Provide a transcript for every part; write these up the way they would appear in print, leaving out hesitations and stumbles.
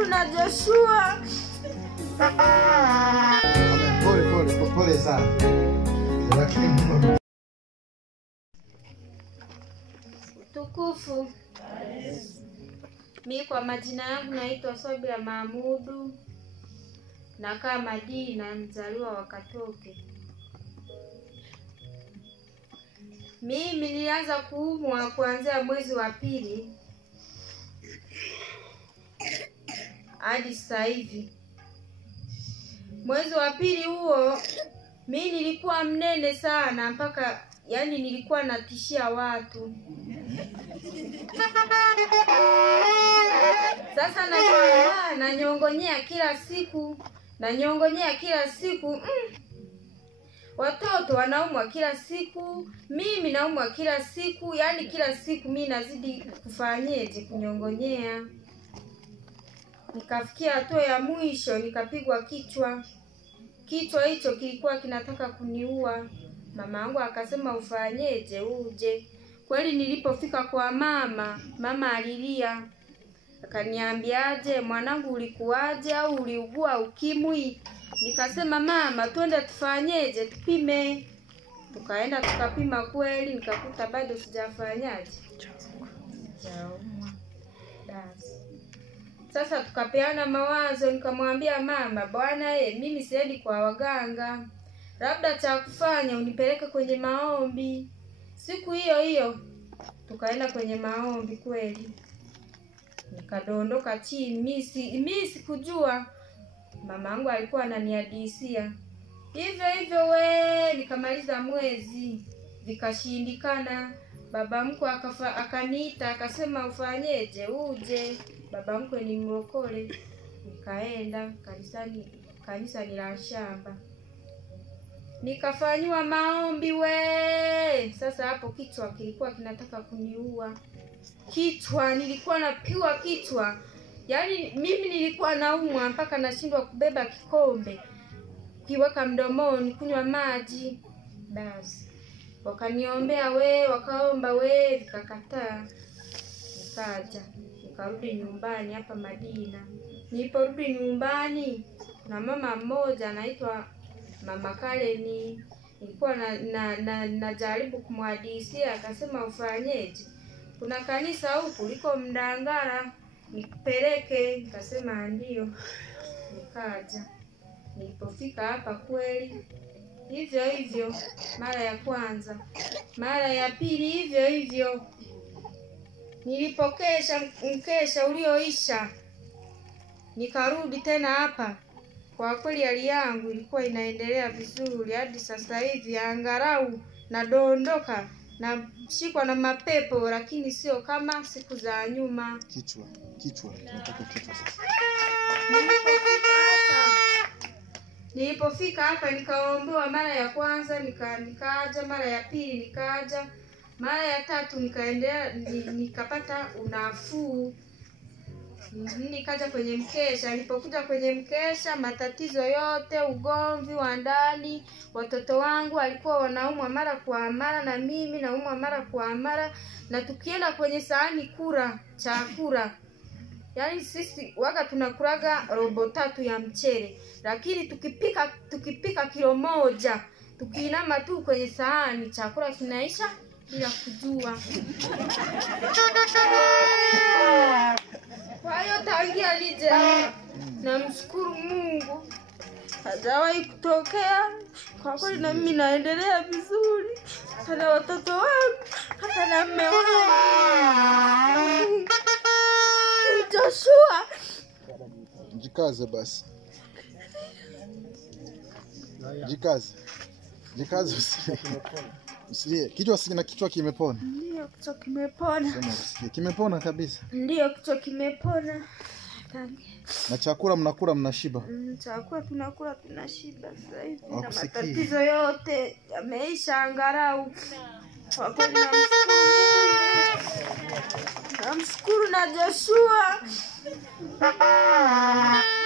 Namshukuru na Joshua. Amen. Pole sana. Lakini Mungu Tukufu. Mimi kwa majina yangu naitwa Sobia Mahmudu. Nakaa Madina, mzaliwa wa Katoke. Mimi nilianza kuumwa kuanzia mwezi wa pili hadi sasa hivi. Mwezi wa pili huo mimi nilikuwa mnene sana mpaka nilikuwa natishia watu. Sasa nanyongonyea kila siku. Watoto wanaumwa kila siku, mimi naumwa kila siku, kila siku mimi nazidi kufanyeje kunyongonyea. Nikafikia hatua ya mwisho nikapigwa kichwa. Kichwa hicho kilikuwa kinataka kuniua. Mama yangu akasema ufanyeje uje. Kweli nilipofika kwa mama alilia. Akaniambiaje, mwanangu ulikuwaje au uliugua ukimwi? Nikasema mama twende tufanyeje tupime. Tukaenda tukapima kweli nikakuta bado sijafanyaje. Sasa tukapeana mawazo, nikamwambia mama, bwana mimi siendi kwa waganga. Labda cha kufanya unipeleke kwenye maombi. Siku hiyo tukaenda kwenye maombi kweli. Nikadondoka chini, mimi sikujua. Mama yangu alikuwa ananihadisia. Hivyo nikamaliza mwezi, vikashindikana. Baba mkwe akaniita akasema ufanyeje uje. Baba mkwe ni mlokole. Nikaenda kanisa ni la shamba. Nikafanywa maombi Sasa hapo kichwa kilikuwa kinataka kuniua. Nilikuwa napigwa kichwa. Mimi nilikuwa naumwa mpaka nashindwa kubeba kikombe. Kiweka mdomoni kunywa maji. Basi. Wakaniombea wakaomba vikakataa. Nikaja. Nikarudi nyumbani hapa Madina. Niliporudi nyumbani na mama mmoja anaitwa Mama Kaleni. Nilikuwa najaribu kumhadisia, akasema ufanyeje? Kuna kanisa huku liko Mdangara, nikupeleke. Nikasema ndio. Nikaja. Nilipofika hapa kweli hivyo mara ya kwanza, mara ya pili hivyo. Nilipokesha mkesha ulioisha nikarudi tena hapa. Kwa kweli hali yangu ilikuwa inaendelea vizuri hadi sasa hivi, angalau nadondoka na shikwa na mapepo, lakini sio kama siku za nyuma. Kichwa nataka kichwa sasa. Nilipofika hapa nikaombewa mara ya kwanza, nikaja mara ya pili, nikaja mara ya tatu, nikaendelea nikapata unafuu. Nikaja kwenye mkesha. Nilipokuja kwenye mkesha, matatizo yote, ugomvi wa ndani, watoto wangu walikuwa wanaumwa mara kwa mara na mimi naumwa mara kwa mara, na tukienda kwenye sahani chakula. Sisi tunakulaga robo 3 ya mchele, lakini tukipika kilo 1, tukiinama tu kwenye sahani chakula kinaisha bila kujua. Kwa hiyo tangia nije namshukuru Mungu, hajawahi kutokea. Kwa kweli na mimi naendelea vizuri, hata watoto wangu, hata na mume wangu Joshua. Jikaze basi. Jikaze usilie. Kichwa kimepona. Ndio kichwa kimepona. Kimepona kabisa. Ndio kichwa kimepona. Na chakula mnakula mnashiba? Chakula tunakula tunashiba sasa hivi. Na matatizo yote yameisha angalau. Kwa kweli namshukuru na Joshua.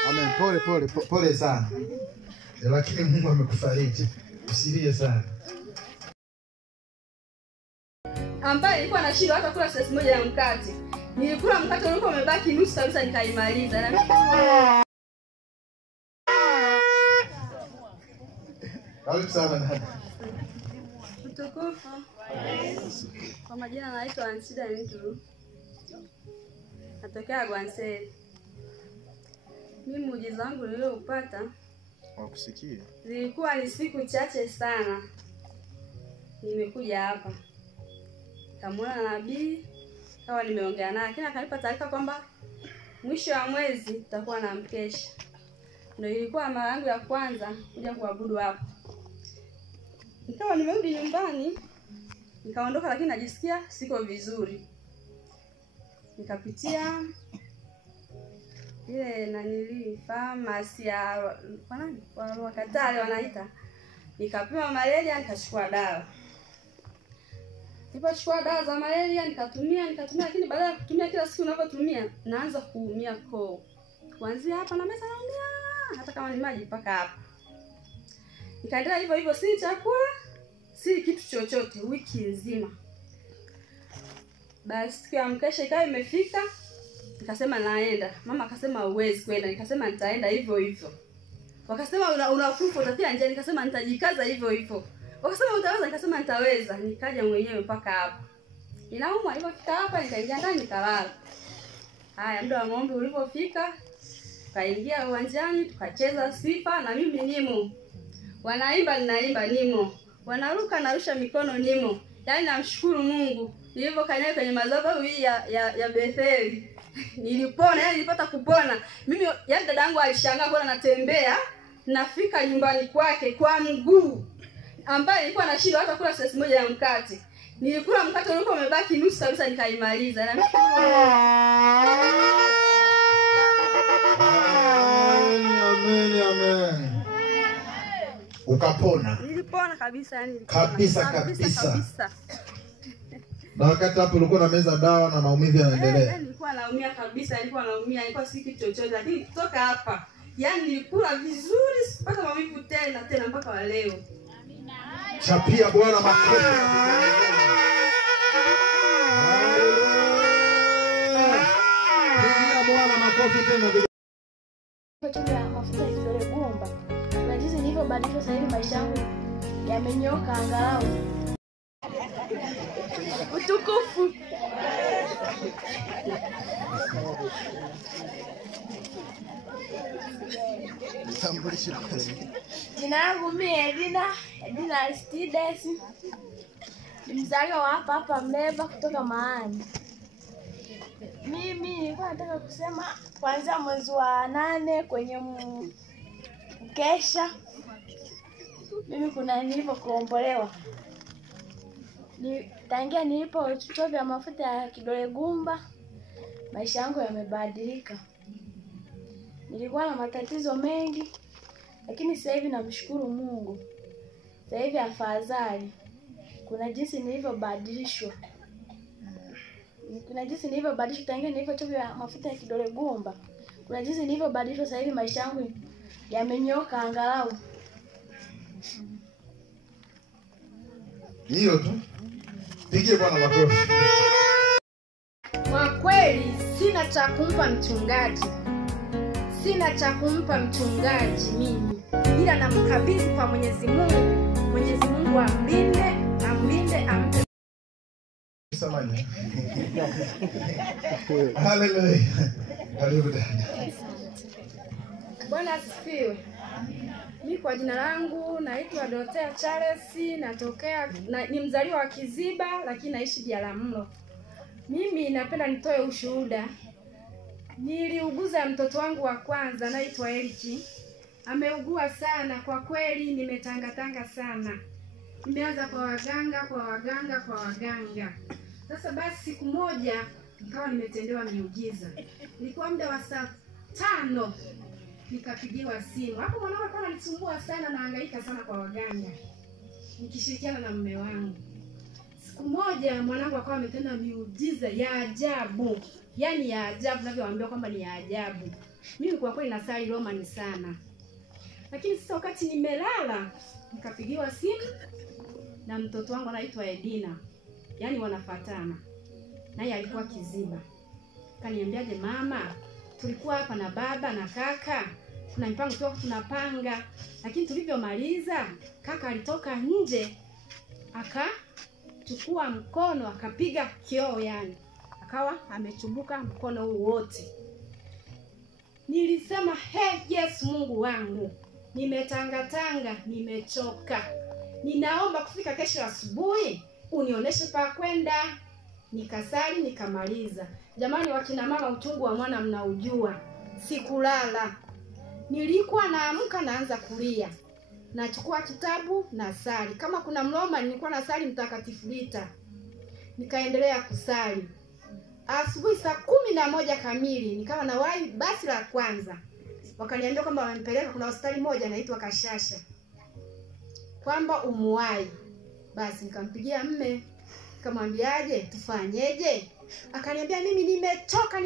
Amen. Pole sana. Lakini Mungu amekufariji. Usilie sana. Ambaye alikuwa anashindwa hata kula slice moja ya mkate. Nilikula mkate ulikuwa umebaki nusu kabisa nikaimaliza. Karibu sana dada. Utukufu. Kwa majina naitwa Ansida Nduru. Natokea Gwanseli. Mimi muujiza wangu nilioupata Wakusikia. zilikuwa ni siku chache sana. Nimekuja hapa. Nikamwona nabii, kawa nimeongea naye, lakini akanipa taarifa kwamba mwisho wa mwezi tutakuwa na mkesha. Ndio ilikuwa mara yangu ya kwanza kuja kuabudu hapa. Nikawa nimerudi nyumbani, nikaondoka lakini najisikia siko vizuri. Nikapitia ile nanili pharmacy ya Wakatale wanaita. Nikapima malaria, nikachukua dawa. Nilipochukua dawa za malaria nikatumia lakini baada ya kutumia kila siku ninavyotumia naanza kuumia koo. Kuanzia hapa na meza naumia hata kama ni maji mpaka hapa. Nikaendelea hivyo hivyo, si chakula, si kitu chochote wiki nzima. Basi siku ya mkesha ikawa imefika, nikasema naenda. Mama akasema huwezi kwenda, nikasema nitaenda hivyo hivyo. Wakasema unakufa utafia nje, nikasema nitajikaza hivyo hivyo. Wakasema utaweza, nikasema nitaweza. Nikaja mwenyewe mpaka hapa. Inauma hivyo, fika hapa nikaingia ndani nikalala. Haya, muda wa maombi ulipofika, kaingia uwanjani tukacheza sifa na mimi nimo. Wanaimba ninaimba nimo. Wanaruka narusha mikono nimo. Yaani namshukuru Mungu. Nilipokanyaga kwenye madhabahu hii ya Betheli. Nilipona, yaani nilipata kupona. Mimi yaani dadangu alishangaa kuona natembea, nafika nyumbani kwake kwa mguu. Ambaye nilikuwa nashindwa hata kula slice moja ya mkate. Nilikula mkate ulikuwa umebaki nusu kabisa nikaimaliza. Amen. Ukapona. Nilipona kabisa yani. Kabisa. Na wakati hapo ulikuwa na meza dawa na maumivu yanaendelea. Nilikuwa naumia kabisa, nilikuwa si kitu chochote, lakini kutoka hapa yani nilikula vizuri, sipata maumivu tena mpaka wa leo. Chapia Bwana makofi. Pigia Bwana makofi tena. Kutoka mafuta ya kidole gumba. Na jinsi nilivyobadilika sasa hivi maisha yangu yamenyoka angalau. Utukufu. Jina langu mimi Edina Aristides. Ni mzaliwa wa hapa Mleba kutoka Maani. Mimi nilikuwa nataka kusema kuanzia mwezi wa 8 kwenye mkesha. Mimi kuna nilipokuombolewa. Tangia nilipochovya mafuta ya kidole gumba, maisha yangu yamebadilika. Nilikuwa na matatizo mengi, lakini sasa hivi namshukuru Mungu. Sasa hivi afadhali. Kuna jinsi nilivyobadilishwa. Tangia nilipochovya mafuta ya kidole gumba. Kuna jinsi nilivyobadilishwa, sasa hivi maisha yangu yamenyoka angalau. Hiyo tu. Pigie Bwana makofi. Kwa kweli sina cha kumpa mchungaji. Sina cha kumpa mchungaji mimi. Ila namkabidhi kwa Mwenyezi Mungu. Mwenyezi Mungu amlinde ampe. Samani. Hallelujah. Karibu dada. Bwana asifiwe. Mimi kwa jina langu naitwa Dorothea Charles, ni mzaliwa wa Kiziba lakini naishi Biharamulo. Mimi napenda nitoe ushuhuda. Niliuguza mtoto wangu wa kwanza anaitwa Eliki. Ameugua sana kwa kweli, nimetangatanga sana. Nimeanza kwa waganga. Sasa basi siku moja nikawa nimetendewa miujiza. Ilikuwa muda wa saa 5 nikapigiwa simu. Hapo mwanangu alikuwa ananisumbua sana, nahangaika sana kwa waganga, nikishirikiana na mume wangu. Siku moja mwanangu akawa ametenda miujiza ya ajabu. Yaani ya ajabu, ninavyowaambia kwamba ni ya ajabu. Mimi kwa kweli nasali Romani sana. Lakini sasa wakati nimelala nikapigiwa simu na mtoto wangu anaitwa Edina. Yaani wanafuatana. Naye alikuwa Kiziba. Akaniambiaje, mama, tulikuwa hapa na baba na kaka, kuna mipango tulikuwa tunapanga, lakini tulivyomaliza kaka alitoka nje akachukua mkono akapiga kioo, yani akawa amechubuka mkono huu wote. Nilisema yes, Mungu wangu, nimetangatanga, nimechoka, ninaomba kufika kesho asubuhi unioneshe pa kwenda. Nikasali nikamaliza. Jamani wakina mama, utungu wa mwana mnaujua. Sikulala, nilikuwa naamka naanza kulia, nachukua kitabu na sali. Kama kuna mloma nilikuwa na sali Mtakatifu Rita, nikaendelea kusali. Asubuhi saa 11 kamili nikawa na wahi basi la kwanza. Wakaniambia kwamba wamenipeleka kuna hospitali moja inaitwa Kashasha, kwamba umuwai. Basi nikampigia mme, nikamwambiaje tufanyeje? Akaniambia mimi nimechoka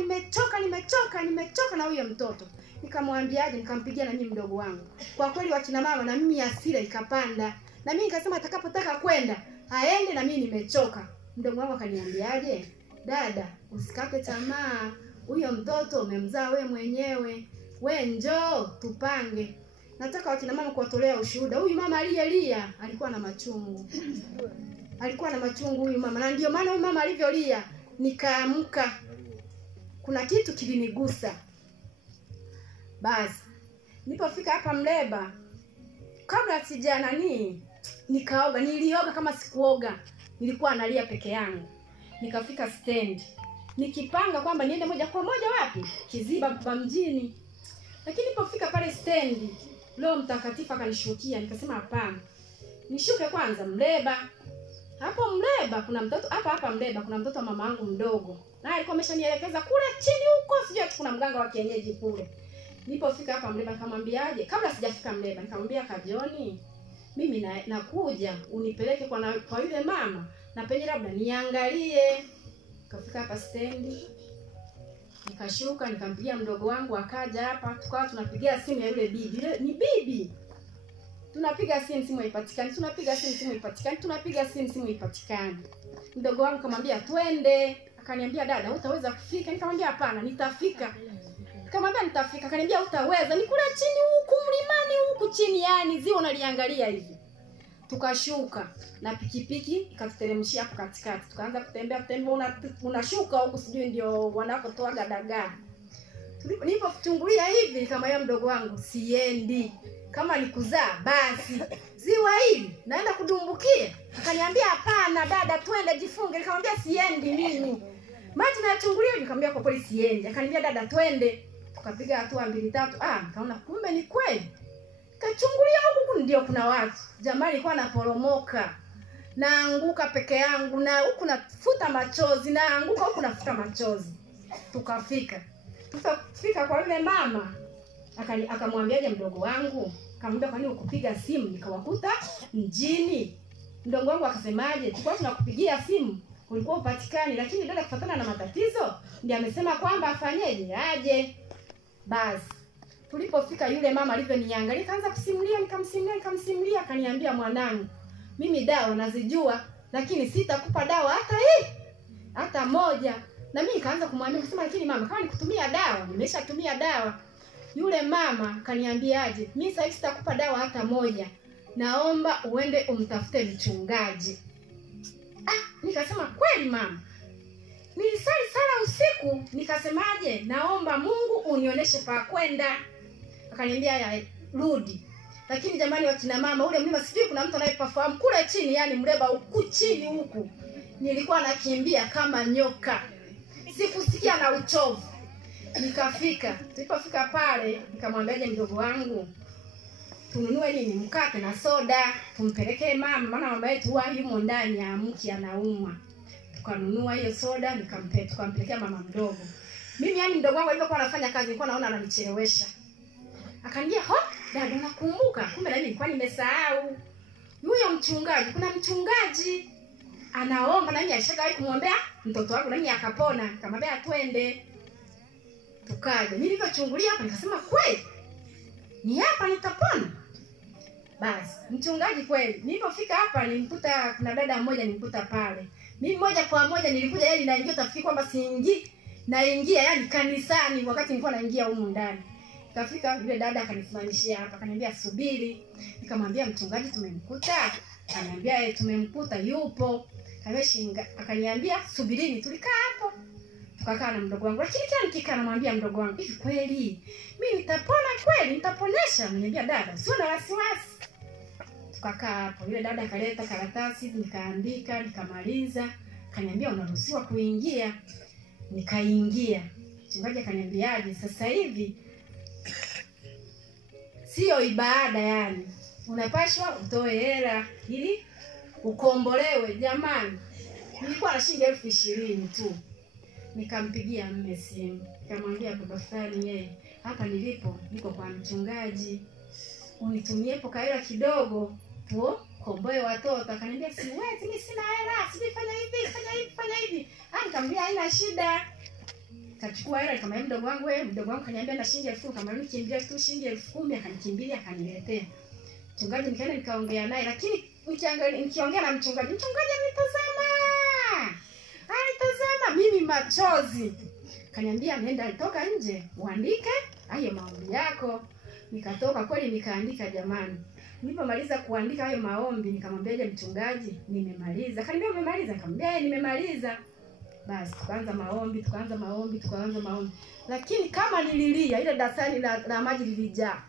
na huyo mtoto. Nikamwambiaje, nikampigia na mimi mdogo wangu. Kwa kweli wakina mama, na mimi hasira ikapanda. Na mimi nikasema atakapotaka kwenda aende, na mimi nimechoka. Mdogo wangu akaniambiaje, dada usikate tamaa, huyo mtoto umemzaa we mwenyewe, we njoo tupange. Nataka wakina mama kuwatolea ushuhuda. Huyu mama aliyelia alikuwa na machungu. Alikuwa na machungu huyu mama, na ndio maana huyu mama alivyolia nikaamka, kuna kitu kilinigusa. Basi nilipofika hapa Mleba, kabla sija nikaoga, nilioga kama sikuoga, nilikuwa nalia peke yangu. Nikafika stand, nikipanga kwamba niende moja kwa moja wapi, Kiziba kwa mjini. Lakini nilipofika pale stand, Roho Mtakatifu akanishukia. Nikasema hapana, nishuke kwanza Mleba. Hapo Mleba kuna mtoto, hapa Mleba kuna mtoto wa mama yangu mdogo, na alikuwa ameshanielekeza kule chini huko, sijui kuna mganga wa kienyeji kule. Nilipofika hapa Mleba nikamwambiaje, kabla sijafika Mleba nikamwambia Kajoni, mimi nakuja unipeleke kwa yule mama, na penye labda niangalie. Kafika hapa stendi, nikashuka nikampigia mdogo wangu, akaja hapa, tukawa tunapigia simu ya yule bibi. Yule ni bibi. Tunapiga simu haipatikani, tunapiga simu haipatikani, tunapiga simu haipatikani. Mdogo wangu kamwambia twende. Akaniambia dada utaweza kufika? Nikamwambia hapana, nitafika. Nikamwambia nitafika. Akaniambia utaweza, ni kule chini huku mlimani huku chini, yani ziwa unaliangalia hivi. Tukashuka na pikipiki ikatuteremshia hapo katikati. Tukaanza kutembea unashuka huku, sijui ndio wanakotoa dagaa. Nilipotungulia hivi nikamwambia mdogo wangu siendi, kama nikuzaa basi ziwa hili naenda kudumbukia. Akaniambia hapana dada twende jifunge. Nikamwambia siendi mimi, maji nachungulia. Nikamwambia kwa kweli siendi. Akaniambia dada twende. Tukapiga hatua 2 3. Nikaona kumbe ni kweli. Kachungulia huku ndio kuna watu. Jamani nilikuwa naporomoka, naanguka peke yangu, na huku nafuta machozi, naanguka huku nafuta machozi. Tukafika kwa yule mama. Akamwambiaje mdogo wangu, akamwambia kwa nini ukupiga simu nikawakuta mjini? Mdogo wangu akasemaje, tulikuwa tunakupigia simu ulikuwa upatikani, lakini dada kufuatana na matatizo ndiye amesema kwamba afanyeje aje. Basi tulipofika yule mama alivyoniangalia kaanza kusimulia, nikamsimulia. Akaniambia mwanangu, mimi dawa nazijua, lakini sitakupa dawa hata moja. Na mimi nikaanza kumwambia kusema, lakini mama kama nikutumia dawa nimeshatumia dawa. Yule mama akaniambiaje, mimi sasa sitakupa dawa hata moja, naomba uende umtafute mchungaji. Nikasema kweli mama. Nilisali sala usiku, nikasemaje, naomba Mungu unionyeshe pa kwenda. Akaniambia ya rudi. Lakini jamani wakina mama, ule mlima sijui kuna mtu anayepafahamu kule chini, yani Mleba huku chini huku. Nilikuwa nakimbia kama nyoka, sikusikia na uchovu. Nikafika, tulipofika pale nikamwambiaje mdogo wangu, tununue nini, mkate na soda tumpelekee mama, maana mama yetu huwa yumo ndani ya mki anaumwa. Tukanunua hiyo soda tukampelekea mama mdogo. Mimi yani mdogo wangu alikuwa anafanya kazi, nilikuwa naona ananichelewesha. Akaniambia, dada unakumbuka? Kumbe na mimi nilikuwa nimesahau. Huyo mchungaji, kuna mchungaji anaomba, na mimi alishawahi kumwombea mtoto wangu na mimi akapona. Nikamwambia twende. Tukaje. Nilivyochungulia hapa nikasema kweli ni hapa nitapona. Basi mchungaji kweli. Nilipofika hapa nilimkuta kuna dada mmoja, nilimkuta pale. Mimi moja kwa moja nilikuja, yeye ninaingia utafikiri kwamba siingii. naingia yani kanisani, wakati nilikuwa naingia humu ndani. Kafika yule dada akanisimamishia hapa, akaniambia subiri. Nikamwambia mchungaji tumemkuta? Akaniambia tumemkuta yupo. Akaniambia subirini, tulikaa hapo. Tukakaa na mdogo wangu. Lakini kila nikikaa namwambia mdogo wangu, hivi kweli mimi nitapona kweli? Nitaponesha? Ananiambia dada, sio na wasiwasi. Tukakaa hapo. Yule dada akaleta karatasi, nikaandika, nikamaliza. Akaniambia unaruhusiwa kuingia. Nikaingia. Mchungaji akaniambiaje, sasa hivi sio ibada yani. Unapashwa utoe hela ili ukombolewe. Jamani, nilikuwa na shilingi 20,000 tu. Nikampigia mume simu. Nikamwambia baba fulani, yeye hapa nilipo niko kwa mchungaji. Unitumiepo kaela kidogo tu komboe watoto. Akaniambia siwezi, mimi sina hela. Sijifanya hivi, fanya hivi. Nikamwambia haina shida. Kachukua hela kama mdogo wangu kaniambia na shilingi 1000, kama nikimbilia tu shilingi 10,000, akanikimbilia akaniletea. Mchungaji nikaenda nikaongea naye, lakini nikiongea na mchungaji anitazama. Anitazama mimi machozi. Kaniambia nenda toka nje uandike hayo maombi yako. Nikatoka kweli nikaandika jamani. Nilipomaliza kuandika hayo maombi nikamwambia mchungaji nimemaliza. Akaniambia umemaliza? Nikamwambia nimemaliza. Basi tukaanza maombi. Lakini kama nililia ile dasani la maji lilijaa.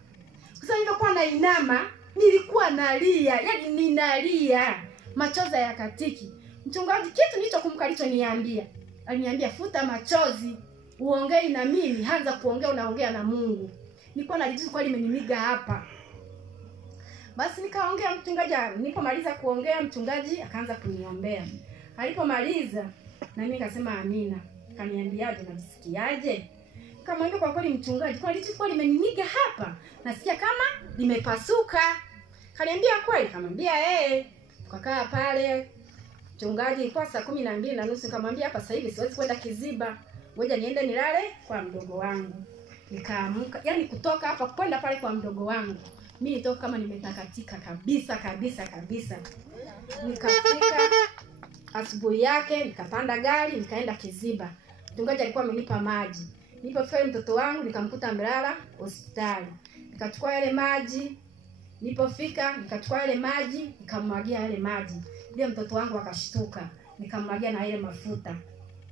Sasa nilipokuwa nainama nilikuwa nalia, yani ninalia. Machozi yakatiki. Mchungaji kitu nilichokumbuka alichoniambia. Aliniambia futa machozi, uongei na mimi, anza kuongea unaongea na Mungu. Nilikuwa nalijua kwa limenimiga hapa. Basi nikaongea mchungaji, nilipomaliza kuongea mchungaji akaanza kuniombea. Alipomaliza na mimi nikasema amina. Kaniambiaje najisikiaje? Nikamwambia kwa kweli mchungaji, kwa litu kwa limenimiga hapa, nasikia kama limepasuka. Kaniambia kweli? Nikamwambia Tukakaa pale. Mchungaji ilikuwa saa 12:30. Nikamwambia hapa sasa hivi siwezi kwenda Kiziba. Ngoja niende nilale kwa mdogo wangu. Nikaamka, yani kutoka hapa kwenda pale kwa mdogo wangu. Mimi nitoka kama nimetakatika kabisa. Nikafika asubuhi yake, nikapanda gari, nikaenda Kiziba. Mchungaji alikuwa amenipa maji. Nilipofika mtoto wangu nikamkuta amelala hospitali. Nikachukua yale maji. Nilipofika nikachukua yale maji, nikamwagia yale maji. Ndio mtoto wangu akashtuka. Nikamwagia na ile mafuta.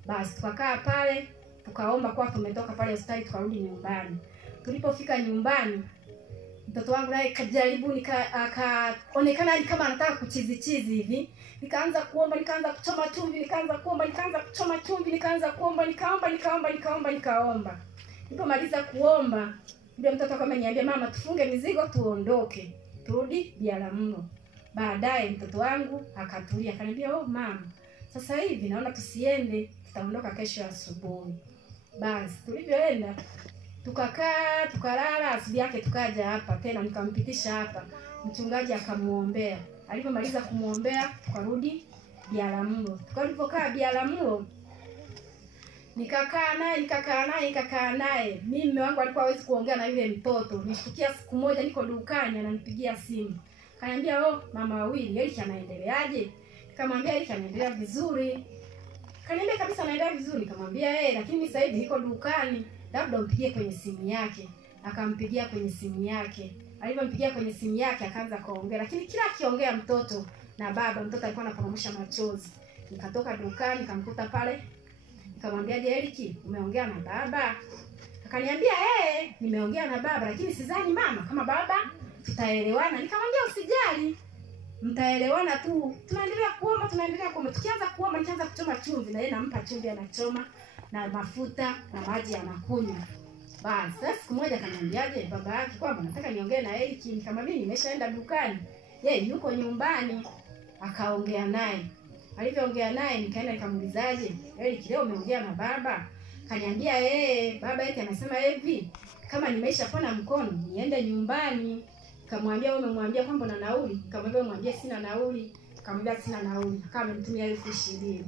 Basi tukakaa pale, tukaomba kwa tumetoka pale hospitali tukarudi nyumbani. Tulipofika nyumbani, mtoto wangu naye kajaribu akaonekana kama anataka kuchizi hivi. Nikaanza kuomba, nikaanza kuchoma chumvi, nikaomba. Nilipomaliza kuomba, ndio mtoto kama niambia mama tufunge mizigo tuondoke. Turudi Biharamulo. Baadaye mtoto wangu akatulia, akaniambia mama, sasa hivi naona tusiende, tutaondoka kesho asubuhi. Basi tulivyoenda tukakaa, tukalala, asubuhi yake tukaja hapa tena nikampitisha hapa. Mchungaji akamuombea. Alipomaliza kumuombea tukarudi Biharamulo. Tulipokaa Biharamulo nikakaa naye. Mimi mume wangu alikuwa hawezi kuongea na yule mtoto. Nishtukia siku moja niko dukani ananipigia simu. Kaniambia mama wawili, Eric anaendeleaje? Nikamwambia Eric anaendelea vizuri. Kaniambia kabisa anaendelea vizuri. Nikamwambia lakini sasa hivi niko dukani, labda umpigie kwenye simu yake. Akampigia kwenye simu yake. Alipompigia kwenye simu yake akaanza kuongea, lakini kila akiongea mtoto na baba, mtoto alikuwa anaporomosha machozi. Nikatoka dukani nikamkuta pale. Nikamwambia Eric, umeongea na baba? Akaniambia nimeongea na baba, lakini sidhani mama kama baba tutaelewana. Nikamwambia usijali, mtaelewana tu. Tunaendelea kuomba. Tukianza kuomba nikaanza kuchoma chumvi, na yeye nampa chumvi anachoma na mafuta na maji anakunywa. Basi siku moja akaniambiaje baba yake kwamba nataka niongee na Eric. Nikamwambia nimeshaenda dukani, yeye yuko nyumbani. Akaongea naye. Alivyoongea naye nikaenda nikamuulizaje, Eric leo umeongea na baba? Kaniambia baba yake anasema hivi, kama nimeshapona mkono niende nyumbani. Nikamwambia wewe umemwambia kwamba una nauli? Nikamwambia umwambie sina nauli. Nikamwambia sina nauli. Akawa amenitumia 20,000.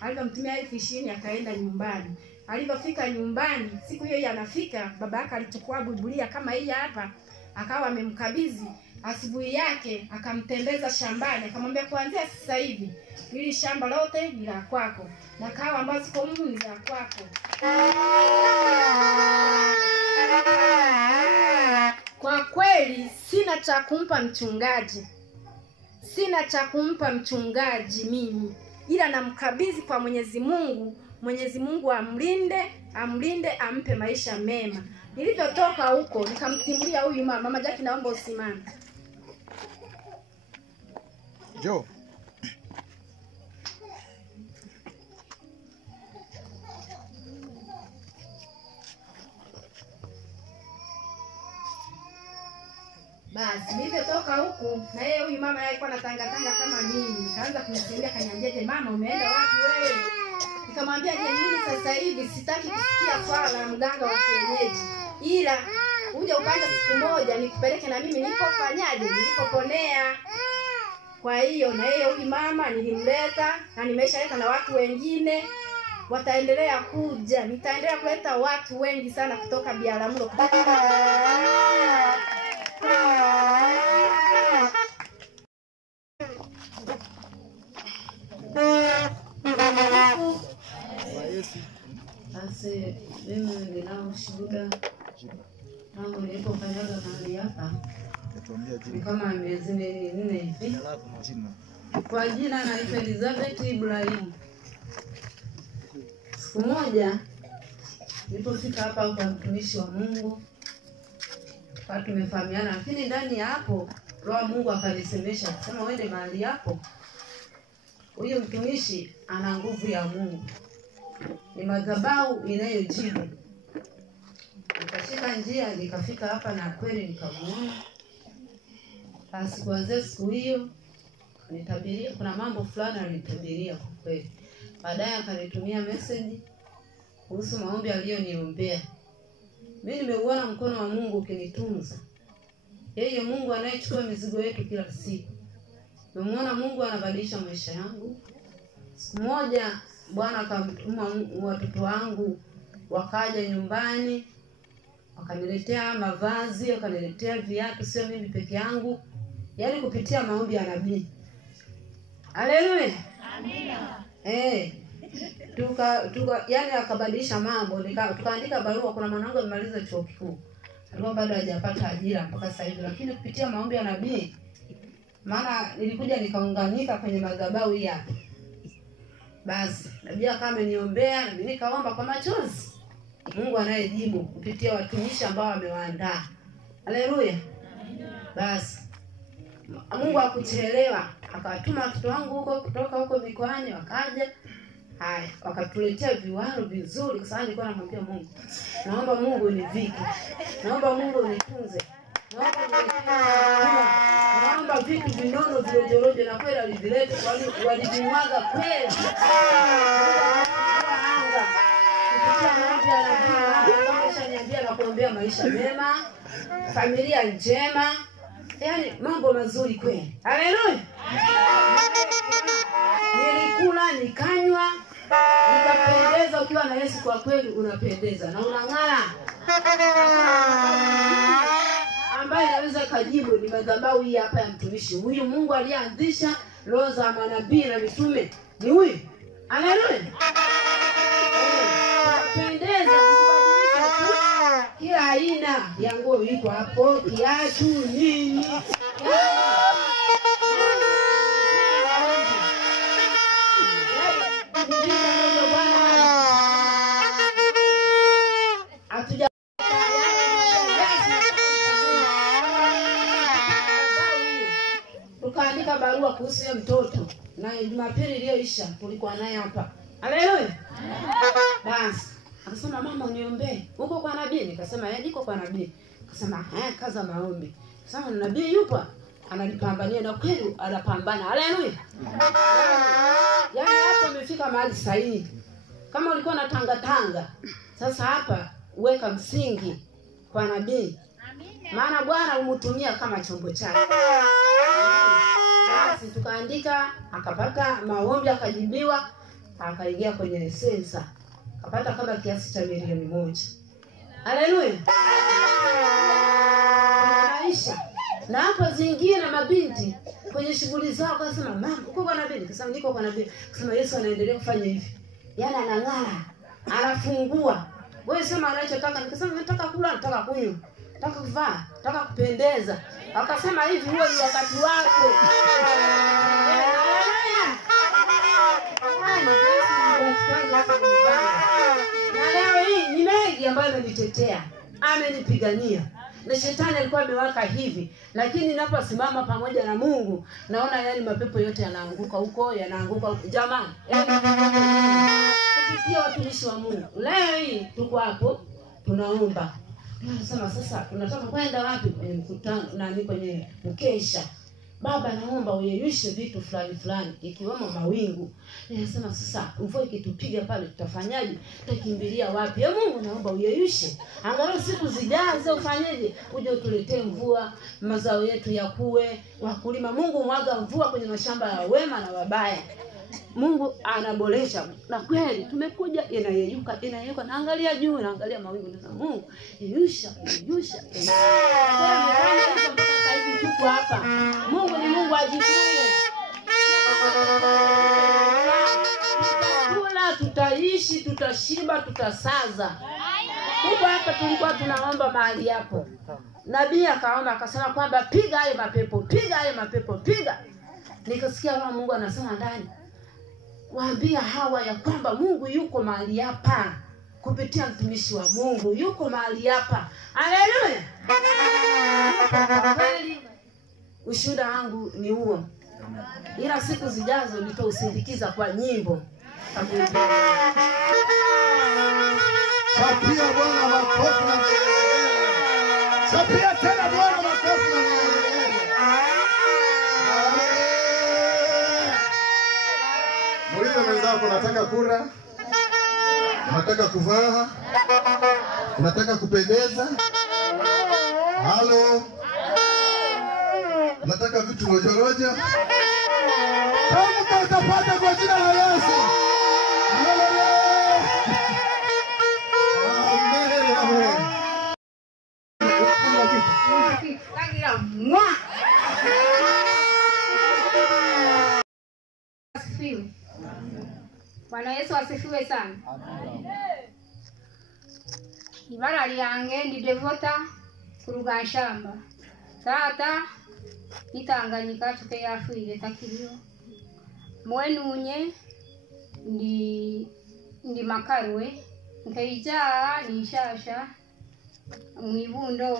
Alipomtumia 20,000 akaenda nyumbani. Alipofika nyumbani, siku hiyo anafika, baba yake alichukua Biblia kama hii hapa, akawa amemkabidhi. Asubuhi yake akamtembeza shambani, akamwambia kuanzia sasa hivi hili shamba lote ni la kwako na kahawa ambazo ziko humu ni za kwako. Kwa kweli sina cha kumpa mchungaji. Sina cha kumpa mchungaji mimi, ila namkabidhi kwa Mwenyezi Mungu. Mwenyezi Mungu amlinde, ampe maisha mema. Nilivyotoka huko nikamsimulia huyu mama Jackie, naomba usimame. Jo. Basi nilivyotoka huku na yeye huyu mama alikuwa anatanga kama mimi. Nikaanza kumsimulia, kaniambia, "Je, mama umeenda wapi wewe?" Nikamwambia, "Je, mimi sasa hivi sitaki kusikia swala la mganga wa kienyeji. Ila uje upande siku moja nikupeleke na mimi nilipofanyaje, nilipoponea." Kwa hiyo na yeye huyu mama nilimleta na nimeshaleta na watu wengine wataendelea kuja. Nitaendelea kuleta watu wengi sana kutoka Biharamulo. Basi mimi ninao ushuhuda tangu nilipokanyaga mahali hapa ni kama miezi 4 hivi. Kwa jina naitwa Elizabeth Ibrahim. Siku moja nilipofika hapa kwa mtumishi wa Mungu, kwa tumefahamiana, lakini ndani ya hapo Roho Mungu akanisemesha kusema uende mahali hapo. Huyo mtumishi ana nguvu ya Mungu. Ni madhabahu inayojibu. Nikashika njia nikafika hapa na kweli nikamuona. Basi kuanzia siku hiyo nitabiria, kuna mambo fulani alitabiria kwa kweli. Baadaye akanitumia message kuhusu maombi aliyoniombea. Mimi nimeuona mkono wa Mungu ukinitunza. Yeye Mungu anayechukua mizigo yetu kila siku. Nimemuona Mungu anabadilisha maisha yangu. Siku moja Bwana akamtuma watoto wangu wakaja nyumbani, wakaniletea mavazi, wakaniletea viatu, sio mimi peke yangu. Yaani kupitia maombi ya nabii. Haleluya. Amina. Yani akabadilisha mambo. Tukaandika barua. Kuna mwanangu amemaliza chuo kikuu. Alikuwa bado hajapata ajira mpaka sasa hivi, lakini kupitia maombi ya nabii, maana nilikuja nikaunganika kwenye madhabahu hii hapa. Basi nabii kama ameniombea, na mimi nikaomba kwa machozi. Mungu anayejibu kupitia watumishi ambao amewaandaa. Haleluya. Basi Mungu hakuchelewa, akawatuma watoto wangu huko kutoka huko mikoani, wakaja. Haya, wakatuletea viwaro vizuri. Kwa sababu nilikuwa namwambia Mungu, naomba Mungu univike, naomba Mungu unitunze, naomba vitu vinono vilojorojo, na kweli alivileta, walijimwaga kweli. Kupitia maombi ya nabii, ameshaniambia na kuombea maisha mema, familia njema, yaani mambo mazuri kweli. Haleluya. Nilikula, nikanywa, nikapendeza. Ukiwa na Yesu kwa kweli unapendeza na unang'ara. Ambaye anaweza kujibu ni madhabahu hii hapa ya mtumishi huyu. Mungu alianzisha roho za manabii na mitume ni huyu. Haleluya. Unapendeza, kubadilika kila aina ya nguo iko hapo, kiatu nini. Tukaandika barua kuhusu yule mtoto, na Jumapili iliyoisha tulikuwa naye hapa. Haleluya. Basi akasema, "Mama uniombee." Uko kwa nabii? Nikasema, "Niko kwa nabii." Akasema, "Kaza maombi." Sasa nabii yupo analipambania, na kweli anapambana. Haleluya. Yaani hapo umefika mahali sahihi. Kama ulikuwa na tanga, sasa hapa weka msingi kwa nabii. Maana Bwana umtumia kama chombo chake. Basi tukaandika, akapata maombi, akajibiwa, akaingia kwenye sensa. Akapata kama kiasi cha milioni 1. Haleluya. Maisha Na hapo zingine na mabinti kwenye shughuli zao akasema, "Mama, uko kwa binti?" Akasema, "Niko kwa binti." Akasema, "Yesu anaendelea kufanya hivi." Yaani anang'ara, anafungua. Wewe sema anachotaka. Nikasema, "Nataka kula, nataka kunywa, nataka kuvaa, nataka kupendeza." Akasema, "Hivi huo ni wakati wako." Na leo hii ni mengi ambayo amenitetea, amenipigania. Na shetani alikuwa amewaka hivi, lakini ninaposimama pamoja na Mungu, naona yani mapepo yote yanaanguka huko, yanaanguka huko. Jamani, kupitia watumishi wa Mungu. Leo hii tuko hapo tunaomba. Tunasema sasa tunataka kwenda wapi kwenye mkutano na kwenye mkesha. Baba, naomba uyeyushe vitu fulani fulani ikiwemo mawingu. Ninasema sasa mvua ikitupiga pale tutafanyaje? Tutakimbilia wapi? Mungu, naomba uyeyushe. Angalau siku zijazo ufanyeje? Uje utuletee mvua, mazao yetu yakue, wakulima. Mungu mwaga mvua kwenye mashamba ya wema na wabaya. Mungu anaboresha. Na kweli tumekuja inayeyuka. Naangalia juu, naangalia mawingu na Mungu, yeyusha. Mpaka hivi tuko hapa. Mungu ni Mungu ajibuye. Tutakula, tutaishi, tutashiba, tutasaza. Huko hapa tulikuwa tunaomba mahali hapo. Nabii akaomba akasema kwamba piga yale mapepo, piga. Nikasikia kama Mungu anasema ndani, waambia hawa ya kwamba Mungu yuko mahali hapa. Kupitia mtumishi wa Mungu yuko mahali hapa. Haleluya. Kweli ushuhuda wangu ni huo. Ila siku zijazo nitausindikiza kwa nyimbo. Chapia Bwana makofi na kelele. Chapia tena Bwana makofi na kelele. Muulize mwenzako, unataka kura? Unataka kuvaa? Unataka kupendeza? Halo? Unataka vitu rojoroja? Kama utapata kwa jina la Yesu. Amen. Bwana Yesu asifiwe sana. Ibara lyange ndi Devota kuruga shamba. Tata nitanganyika tuke yafuire takiriyo. Mwenunye ndi makarwe. Nkaija ni shasha mwibundo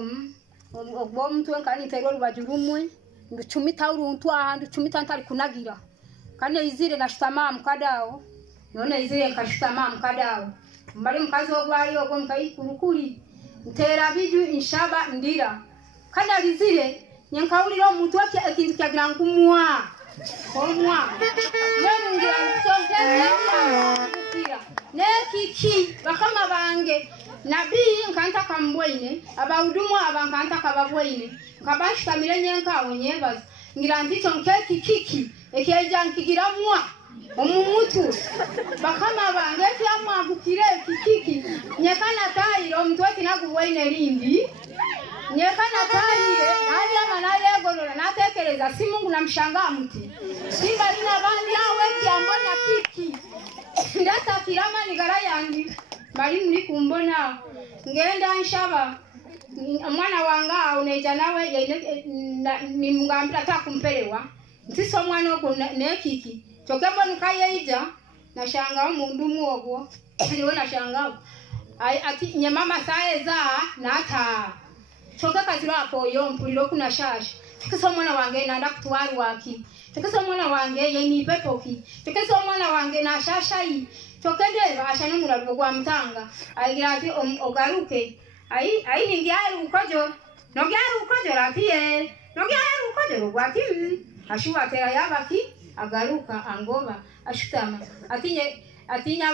ogbo mtu nkani terwa rubajurumwe nduchumita uruntu ahandu chumita ntari kunagira kane izire nashitama mukadao none izire nkashitama mukadao mbali mkazi ogwali ogwo mkayikurukuri ntera biju inshaba ndira kana lizire nyankawulira omuntu wake ekintu kyagira nkumwa omwa nene ngira kusogeza nekiki bakama bange nabii nkanta kambwine abahudumu abankanta kababwine nkabashikamire nyenkawe nyebaza ngira ndicho nkeki kiki ekeja nkigiramwa omumutu bakama bange kyamwa gukire kiki nyekana tayiro mtwati nagubwine lindi nyekana tayire nali amanale golora natekereza si Mungu namshangaa mti simba lina bandi awe kiambona kiki ndata kirama nigara yangi bali muri kumbona ngenda nshaba mwana wanga uneja nawe ni mungambira atakumpelewa ntiso mwanaoko nekiki chokembo nikayeija nashanga umundu muogwo niwe nashanga ati nyemama saeza nata choka kazira hapo yo mpuliro kuna shasha tukiso mwana wange nanda kutwaru waki tukiso mwana wange yeni pepoki tukiso mwana wange na shasha hii chokendeva ashana murarugo kwa mtanga agira ati ogaruke ai ningiaru ukojo nogiaru ukojo ratie nogiaru ukojo gwati ashuwa tera yabaki agaruka angoba ashutama atinya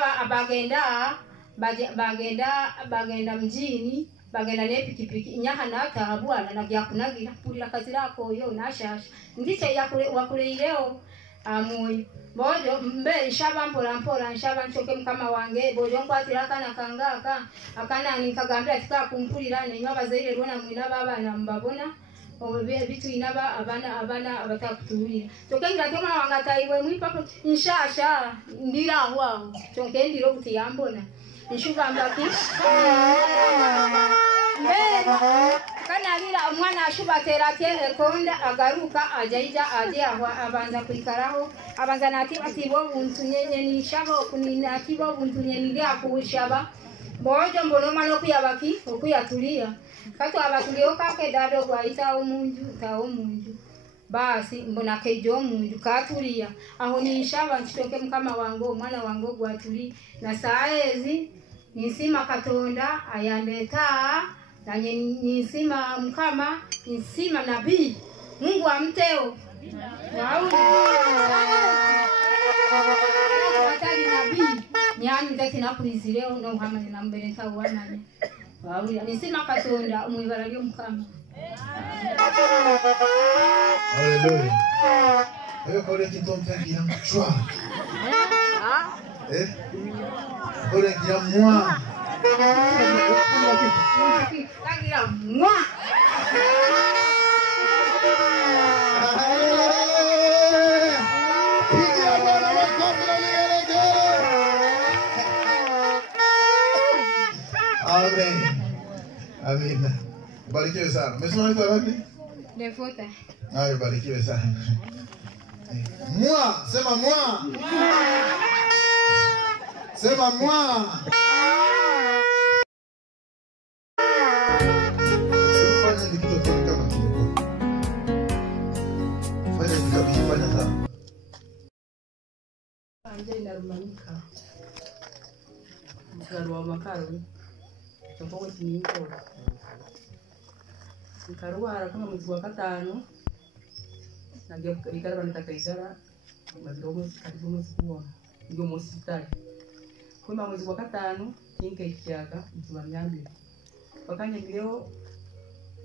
bagenda mjini bagenda ne pikipiki nyaha na tahabwana na byakunagira pulira kazirako yo nashasha ndiche yakule wakuleireo amoyo bojo mbe shaba mpora nshaba nchoke mkama wange bojo nkwatira kana kangaka akana nikagambira tika kumpulira nenywa bazaire rona mwina baba na mbabona obebe bitu inaba abana abatakutulia tokenga toma wangataiwe mwipa inshasha ndira aho tokendiro kuti yambona inshuka mbaki kana lira umwana ashuba terate konda agaruka ajaija aje aho abanza kuikaraho abanza nati ati bo buntu nyenye ni shabo kunina ati bo buntu nyenye ndi akushaba bojo mbono mano kuyabaki okuyatulia kato abatulio kake dado gwaita omunju basi mbona kejo omunju katulia aho ni shaba nchitoke mkama wango mwana wango gwatuli na saezi nisima katonda ayandeta na nisima mkama nisima nabii Mungu amteo wauli watali nabii nyani ndati nakulizileo no hama ninambeleka wanane wauli nisima katonda umwibara lyo mkama. Haleluya. Wewe kole kitombe kila mchwa. Kole kila mwa. Kila mwa. Amen. Amen. Barikiwe sana. Umesema nini wapi? Devota. Hayo barikiwe sana. Mwa, sema mwa. Sema mwa. Fanya kitu kama kile. Fanya kitu kifanya sana. Anje inarumanika. Mkarwa makaro. Tofauti kwa tinimbo. Nkarwara kama mwezi wa 5 nagia ikaraba nitakaizara mazirogo karibu mwezi kuona ndio hospitali kwa mwezi wa 5 kinka ikiaga mtumanyambi wakanye leo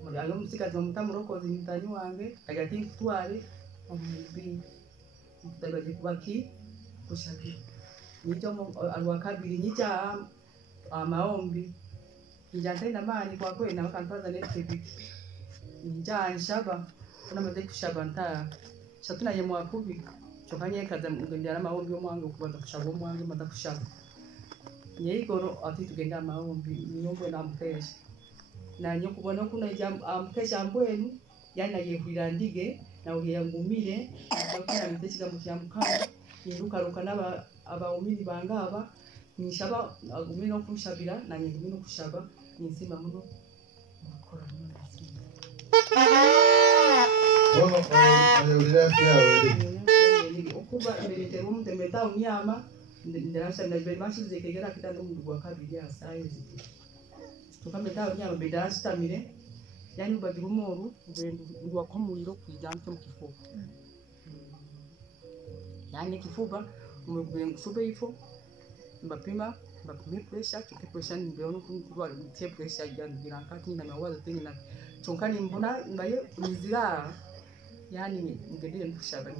mwanalo msikazi mtamuroko zimtani wange agati twale ombi mtabaje kubaki kushabi nicho alwakabili nicha maombi njatenda mani kwa kweli na wakantaza netibiki njaa shaba kuna mazeki kushaba nta shatuna yemu akubi chokanye kaza ngendera maombi omwange kubanza kushaba omwange mata kushaba nyeyigoro ati tugenda maombi nyombo na mkesha na nyo kubona kuna mkesha mbwenu yana yehwira ndige na uyangumire akakira mitechika mukyamuka yiruka ruka naba abaumini bangaba nishaba agumino kushabira na nyingumino kushaba ninsima muno makora muno okuba mbere mutembeta unyama ndirasha ndabere bashize kegera kitando mundu wa kabiri asaye tukameta unyama bedastamire yani bagira umoru ndu wakomuriro kwijampe mu kifuba yani kifuba umugwe sube ifo mbapima pressure tuke pressure nimbeona kundu tie pressure ya nkati na mawazo tena chonkani mbona mbaye nizira yani ngedele nkushaba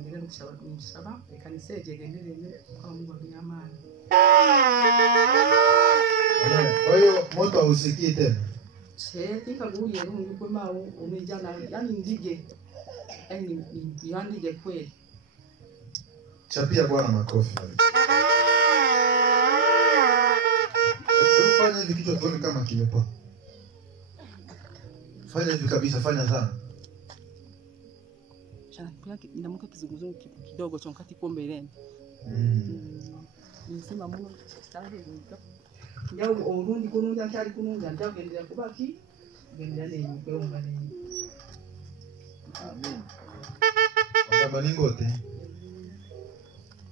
nishaba ekaniseje gendele kwa Mungu anyamani. Kwa hiyo moto usikii tena. Tika guye rungu kwa mao umejana yani ndige yani ndige kweli. Chapia Bwana makofi. Fanya hivi kitu tuone kama kimepoa. Fanya hivi kabisa, fanya sana. Pia ninamuka kizunguzungu kidogo chonkati kwa mbeleni. Nisema Mungu stari nika. Njao orundi kununja cyari kununja njao gendera kubaki gendera ne kwa mbali. Amen. Ngaba ningote.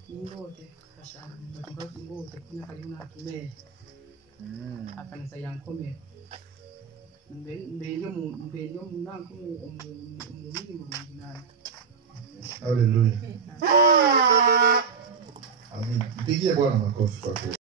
Ningote kashana ngote ngote kunya kali na tume. Akanisa yankome. Mbele munangu umumini murungina. Haleluya. Amen. Mpigie Bwana makofi kwa kweli.